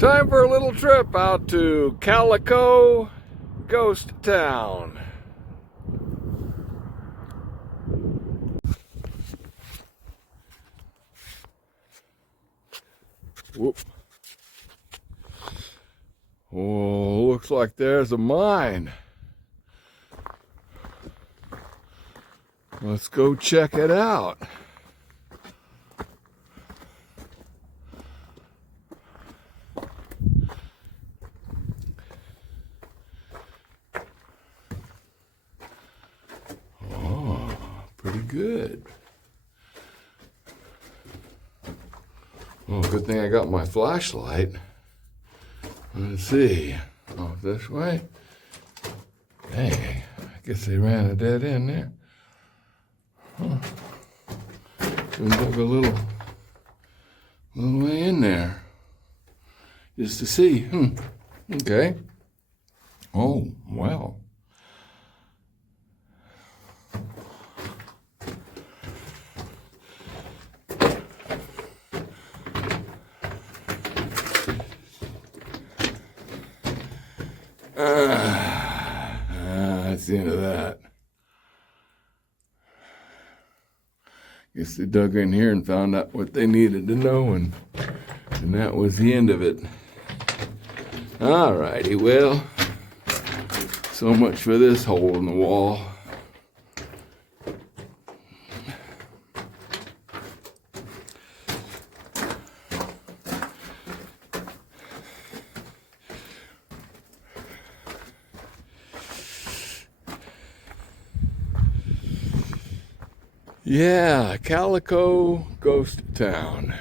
Time for a little trip out to Calico, Ghost Town. Whoop. Oh, looks like there's a mine. Let's go check it out. Oh, pretty good. Oh, good thing I got my flashlight. Let's see. Oh, this way? Hey, I guess they ran a dead end there. Huh. We dug a little way in there. Just to see. Okay. Oh, wow. That's the end of that. Guess they dug in here and found out what they needed to know, and that was the end of it. All righty, well, so much for this hole in the wall. Yeah, Calico Ghost Town.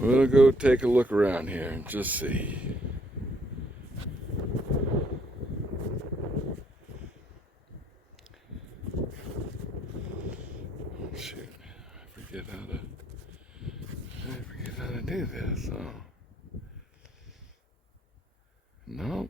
We'll go take a look around here and just see. Oh, shoot, I forget how to do this. Oh. No.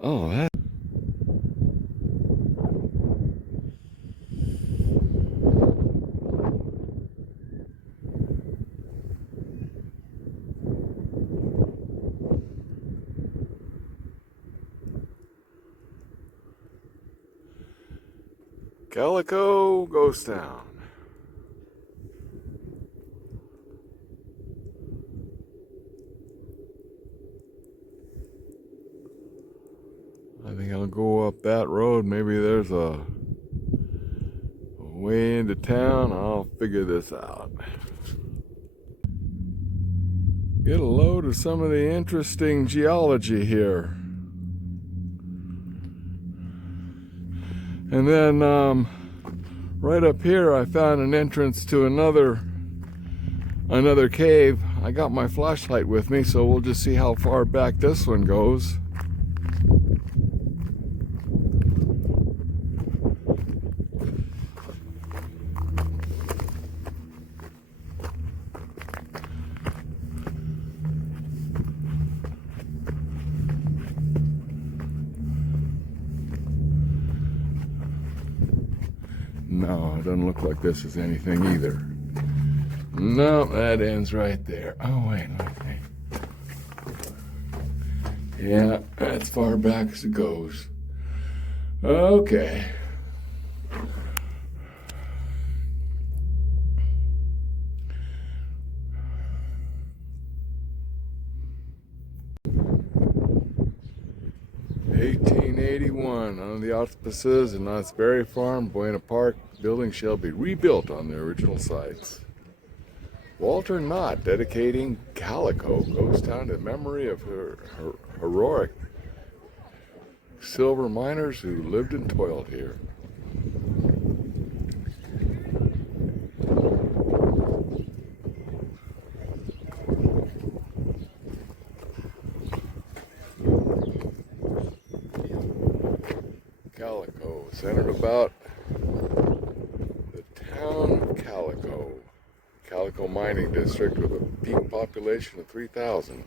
Oh, that. Calico Ghost Town. I think I'll go up that road. Maybe there's a way into town. I'll figure this out. Get a load of some of the interesting geology here. And then right up here I found an entrance to another cave. I got my flashlight with me, so we'll just see how far back this one goes. No, it doesn't look like this is anything either. No, that ends right there. Oh, wait. Yeah, that's far back as it goes. Okay. (1881) under the auspices of Knott's Berry Farm, Buena Park building shall be rebuilt on the original sites. Walter Knott dedicating Calico Ghost Town to the memory of her heroic silver miners who lived and toiled here. Calico, centered about the town of Calico mining district with a peak population of 3,000.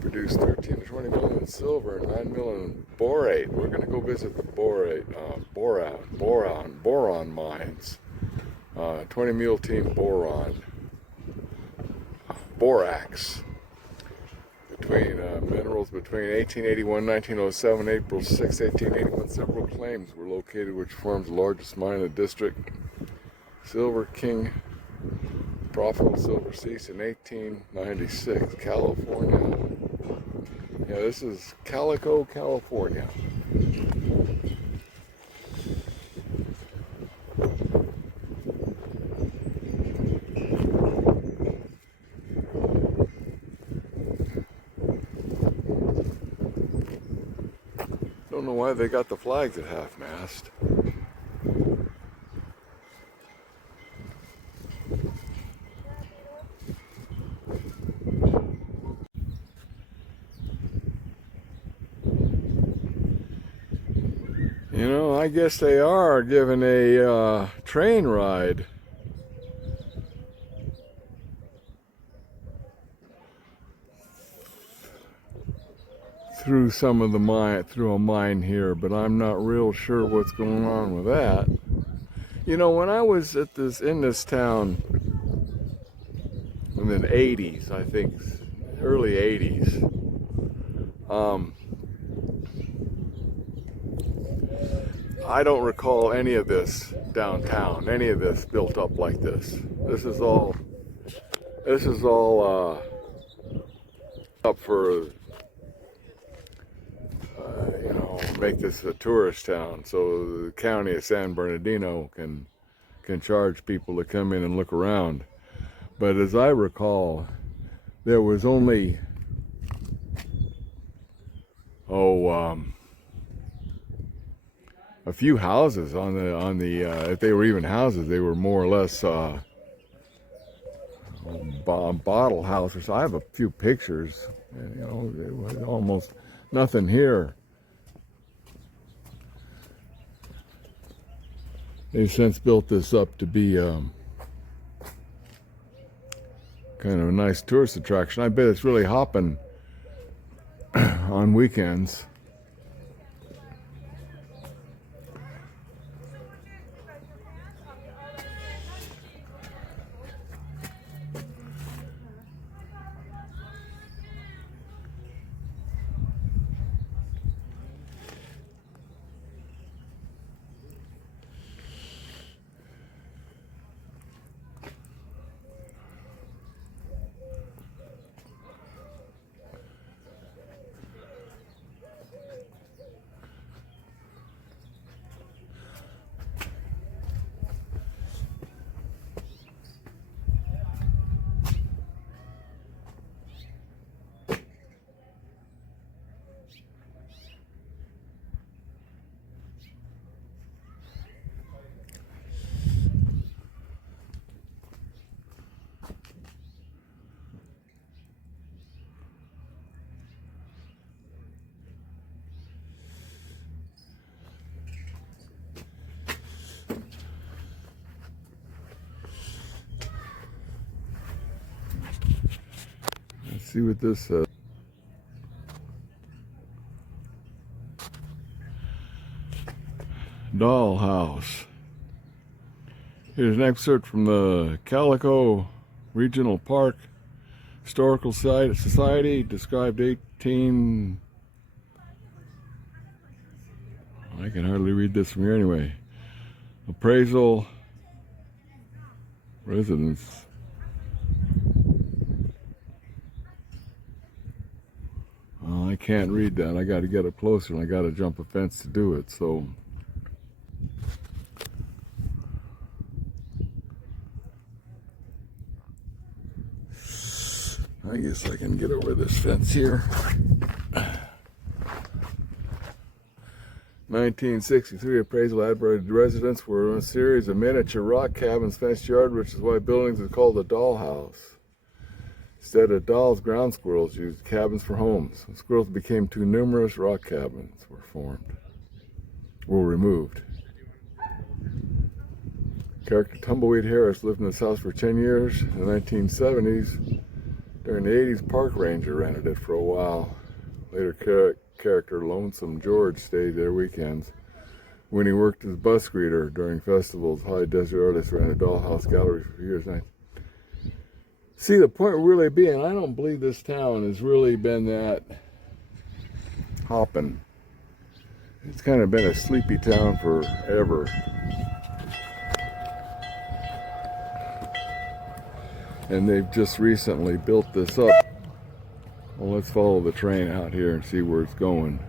Produced 13 to 20 million in silver and 9 million in borate. We're going to go visit the boron mines. 20 mule team borax. Between minerals between 1881 and 1907, April 6, 1881, several claims were located which forms the largest mine in the district. Silver King, profitable silver ceased in 1896, California. Yeah, this is Calico, California. Don't know why they got the flags at half-mast. You know, I guess they are giving a train ride. Through some of the mine, through a mine here, but I'm not real sure what's going on with that. You know, when I was in this town in the 80s, I think, early 80s, I don't recall any of this downtown, any of this built up like this. This is all up for you know, make this a tourist town, so the county of San Bernardino can charge people to come in and look around. But as I recall, there was only a few houses on the if they were even houses, they were more or less bottle houses. I have a few pictures, and, you know, it was almost nothing here. They've since built this up to be kind of a nice tourist attraction. I bet it's really hopping on weekends. Let's see what this says. Dollhouse. Here's an excerpt from the Calico Regional Park Historical Society, described 18... I can hardly read this from here anyway. Appraisal, residence. I can't read that. I got to get up closer, and I got to jump a fence to do it. So I guess I can get over this fence here. 1963 appraisal advertised residents were a series of miniature rock cabins, fenced yard, which is why buildings are called the dollhouse. Instead of dolls, ground squirrels used cabins for homes. When squirrels became too numerous, rock cabins were removed. Character Tumbleweed Harris lived in this house for 10 years. In the 1970s, during the 80s, Park Ranger rented it for a while. Later, character Lonesome George stayed there weekends. when he worked as bus greeter during festivals. High Desert Artist ran a dollhouse gallery for years. And see, the point really being, I don't believe this town has really been that hopping. It's kind of been a sleepy town forever. And they've just recently built this up. Well, let's follow the train out here and see where it's going.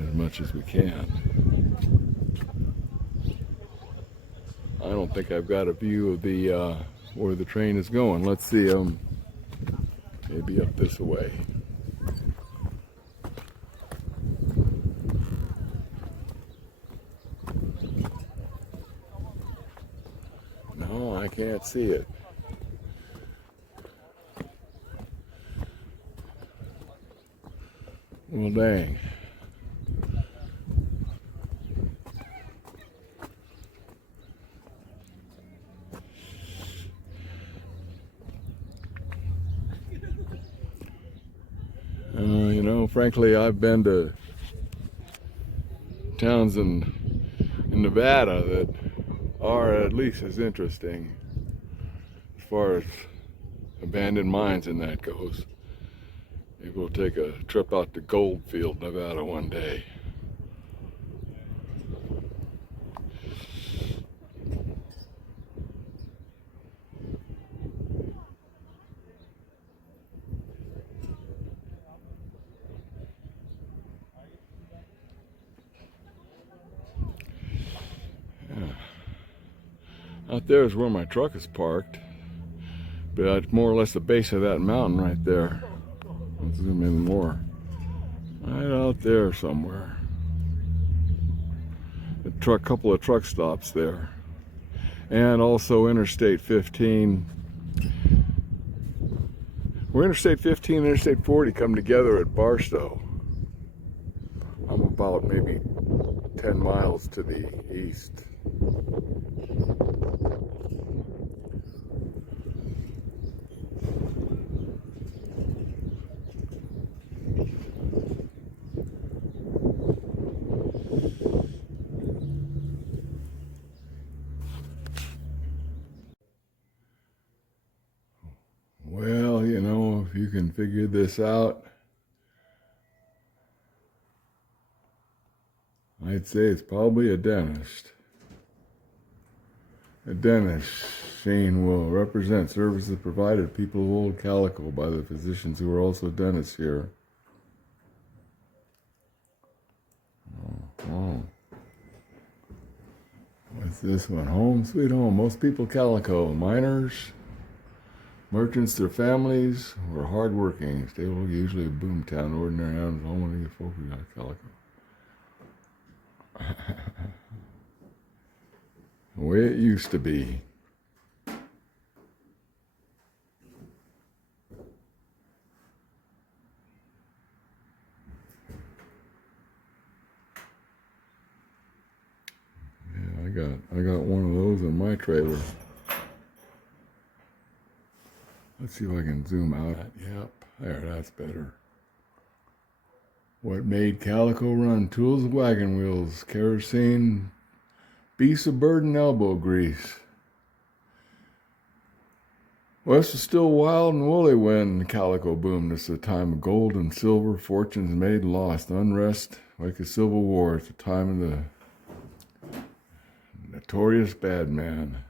As much as we can. I don't think I've got a view of the where the train is going. Let's see, maybe up this way. No, I can't see it. Well, dang. You know, frankly, I've been to towns in Nevada that are at least as interesting as far as abandoned mines and that goes. Maybe we'll take a trip out to Goldfield, Nevada one day. Out there is where my truck is parked, but it's more or less the base of that mountain right there. Let's zoom in more. Right out there somewhere. A couple of truck stops there. And also Interstate 15. Where Interstate 15 and Interstate 40 come together at Barstow. I'm about maybe 10 miles to the east. Well, you know, if you can figure this out, I'd say it's probably a dentist. A dentist scene will represent services provided to people of Old Calico by the physicians who are also dentists here. Oh. What's this one? Home, sweet home. Most people Calico. Miners, merchants, their families were hardworking. Stable, usually a boomtown. Ordinary houses, home, folk who got Calico. The way it used to be. Yeah, I got one of those in my trailer. Let's see if I can zoom out. Yep, there, that's better. What made Calico run? Tools, wagon wheels, kerosene, beasts of burden, elbow grease. West was still wild and woolly when Calico boomed. It's a time of gold and silver, fortunes made and lost, unrest like a civil war. It's the time of the notorious bad man.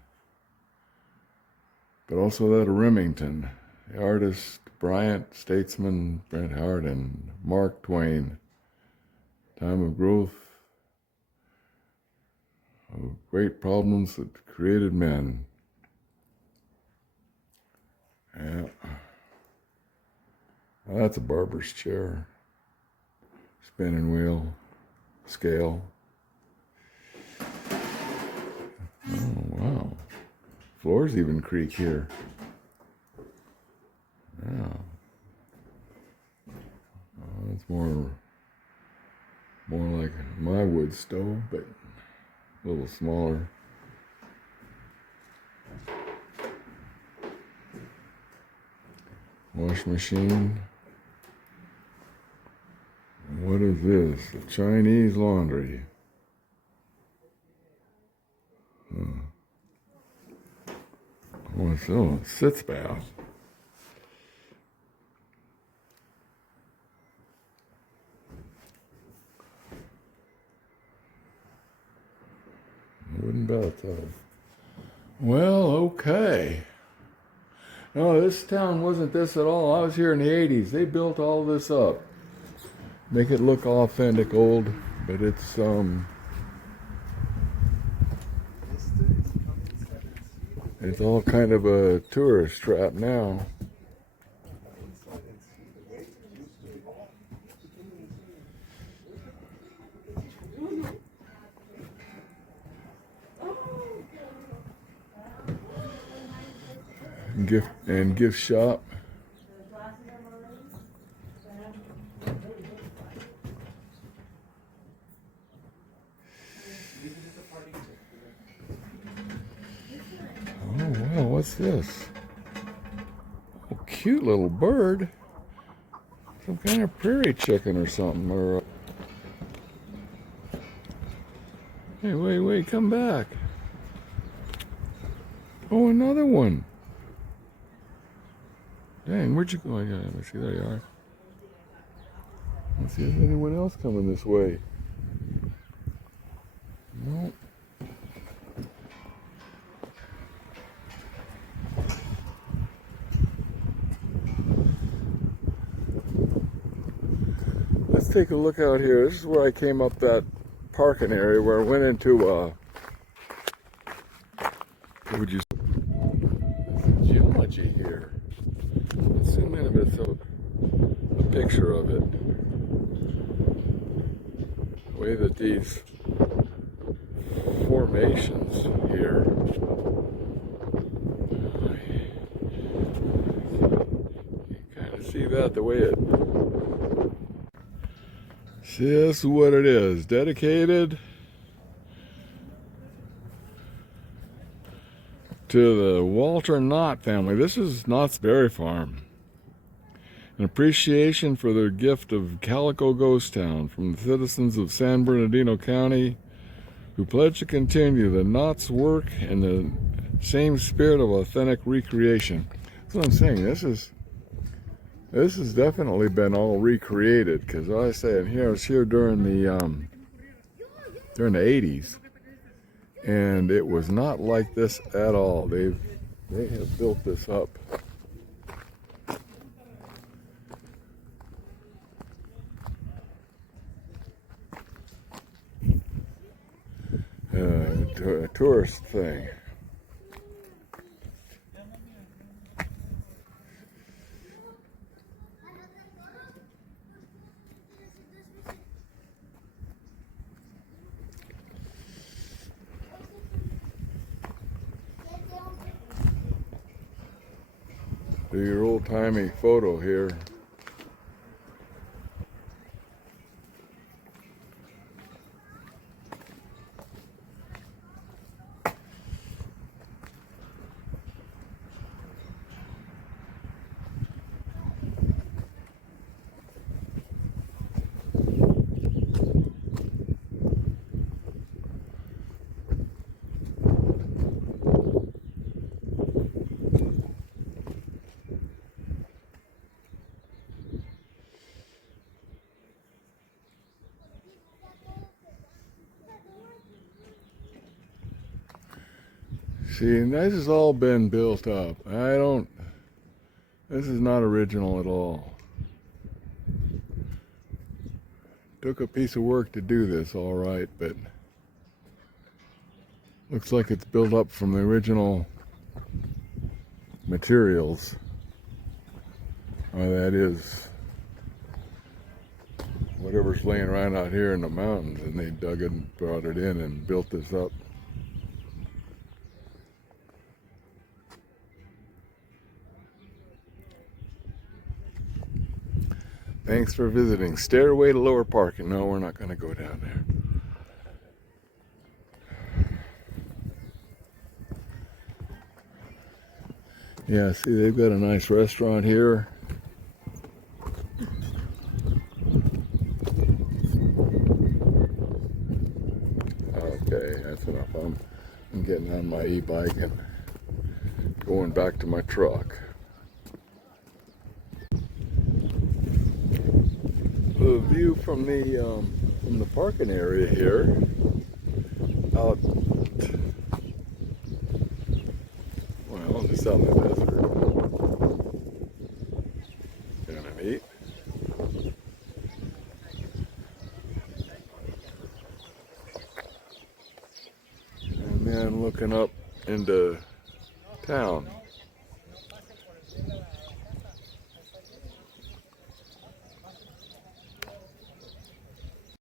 But also that of Remington, the artist, Bryant, statesman, Bret Harte, and Mark Twain. Time of growth, of great problems that created men. Yeah. Well, that's a barber's chair. Spinning wheel, scale. Oh, wow. Floors even creak here. Yeah. Oh, it's more like my wood stove, but a little smaller. Wash machine. What is this? A Chinese laundry. What's oh, sitz bath. Wooden bathtub. Well, okay. No, this town wasn't this at all. I was here in the 80s. They built all this up. Make it look authentic old, but it's it's all kind of a tourist trap now. Gift shop. Oh wow, what's this? Oh, cute little bird. Some kind of prairie chicken or something. Or hey, wait, come back. Oh, another one. Dang, where'd you go? Yeah, let me see, there you are. Let's see if there's anyone else coming this way. No. Let's take a look out here. This is where I came up that parking area where I went into what would you say? Geology here. Let's zoom in a bit so a picture of it. The way that these formations here. You kind of see that the way it. See, this is what it is. Dedicated to the Walter Knott family. This is Knott's Berry Farm. An appreciation for their gift of Calico Ghost Town from the citizens of San Bernardino County who pledge to continue the Knott's work in the same spirit of authentic recreation. That's what I'm saying. This has definitely been all recreated because I say I was here during the 80s. And it was not like this at all. They have built this up. A tourist thing. Do your old-timey photo here. See, this has all been built up. This is not original at all. Took a piece of work to do this, all right, but looks like it's built up from the original materials. That is whatever's laying around out here in the mountains, and they dug it and brought it in and built this up. Thanks for visiting. Stairway to Lower Parking. No, we're not going to go down there. Yeah, see, they've got a nice restaurant here. chance enough. I'm getting on my e-bike and going back to my truck. The view from the parking area here out, well, just out in the desert. Kind of neat. And then looking up into town.